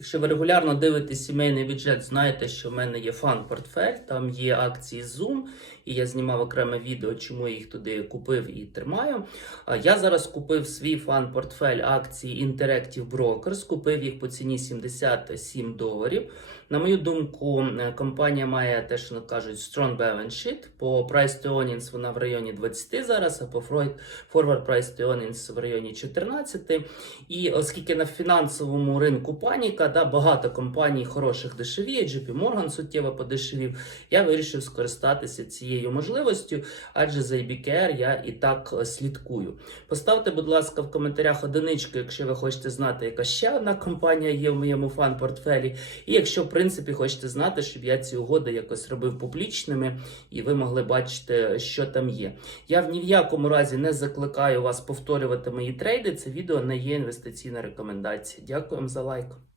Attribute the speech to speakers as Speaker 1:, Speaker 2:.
Speaker 1: Якщо ви регулярно дивитесь сімейний бюджет, знаєте, що в мене є фан-портфель, там є акції Zoom, і я знімав окреме відео, чому я їх туди купив і тримаю. Я зараз купив свій фан-портфель акцій Interactive Brokers, купив їх по ціні 77 доларів. На мою думку, е, компанія має те, що кажуть, strong balance sheet. По price to earnings вона в районі 20 зараз, а по forward price to earnings в районі 14. І оскільки на фінансовому ринку паніка, да, багато компаній хороших дешевіє, JP Morgan суттєво подешевів, я вирішив скористатися цією можливостю, адже за IBKR я і так е, слідкую. Поставте, будь ласка, в коментарях одиничку, якщо ви хочете знати, яка ще одна компанія є в моєму фан-портфелі. І якщо, в принципі, хочете знати, щоб я ці угоди якось робив публічними, і ви могли бачити, що там є. Я в ні в якому разі не закликаю вас повторювати мої трейди. Це відео не є інвестиційна рекомендація. Дякую вам за лайк.